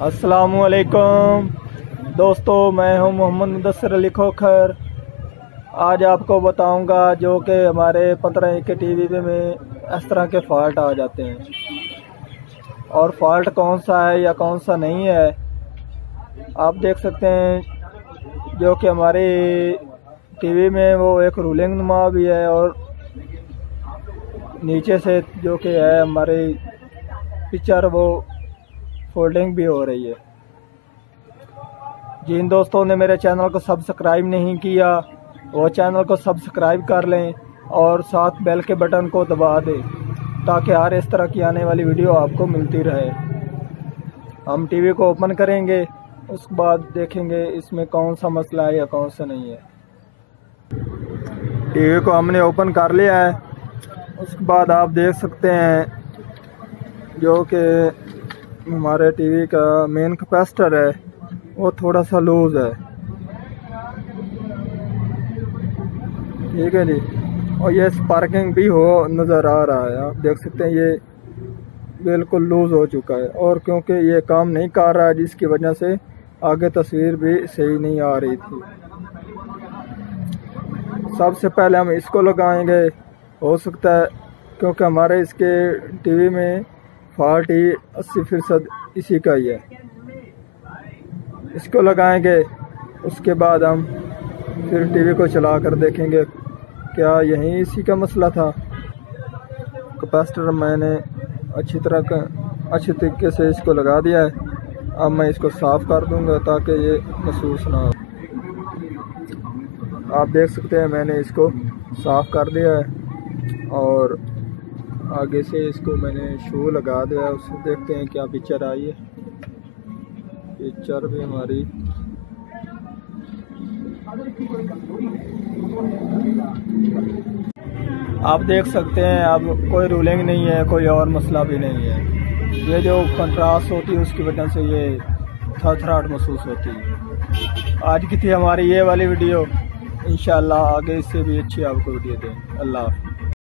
अस्सलामुअलैकुम दोस्तों, मैं हूं मोहम्मद मुदस्सिर अली खोखर। आज आपको बताऊंगा जो कि हमारे 15 इंच के टीवी में इस तरह के फ़ॉल्ट आ जाते हैं, और फॉल्ट कौन सा है या कौन सा नहीं है आप देख सकते हैं। जो कि हमारी टीवी में वो एक रूलिंग नुमा भी है, और नीचे से जो कि है हमारी पिक्चर वो फोल्डिंग भी हो रही है। जिन दोस्तों ने मेरे चैनल को सब्सक्राइब नहीं किया वो चैनल को सब्सक्राइब कर लें और साथ बेल के बटन को दबा दें, ताकि हर इस तरह की आने वाली वीडियो आपको मिलती रहे। हम टीवी को ओपन करेंगे, उसके बाद देखेंगे इसमें कौन सा मसला है या कौन सा नहीं है। टीवी को हमने ओपन कर लिया है। उसके बाद आप देख सकते हैं जो कि हमारे टीवी का मेन कैपेसिटर है वो थोड़ा सा लूज़ है, ठीक है जी। और ये स्पार्किंग भी हो नज़र आ रहा है, आप देख सकते हैं ये बिल्कुल लूज़ हो चुका है। और क्योंकि ये काम नहीं कर रहा है, जिसकी वजह से आगे तस्वीर भी सही नहीं आ रही थी। सबसे पहले हम इसको लगाएंगे। हो सकता है क्योंकि हमारे इसके टीवी में फॉल्ट ही 80% इसी का ही है। इसको लगाएंगे, उसके बाद हम फिर टीवी को चला कर देखेंगे क्या यही इसी का मसला था। कैपेसिटर मैंने अच्छी तरीके से इसको लगा दिया है। अब मैं इसको साफ़ कर दूंगा ताकि ये महसूस ना हो। आप देख सकते हैं मैंने इसको साफ़ कर दिया है, और आगे से इसको मैंने शू लगा दिया है। उससे देखते हैं क्या पिक्चर आई है। पिक्चर भी हमारी आप देख सकते हैं, अब कोई रूलिंग नहीं है, कोई और मसला भी नहीं है। ये जो कंट्रास्ट होती है उसकी वजह से ये थरथराहट महसूस होती है। आज की थी हमारी ये वाली वीडियो। इंशाल्लाह आगे इससे भी अच्छी आपको वीडियो दें। अल्लाह हाफ़िज़।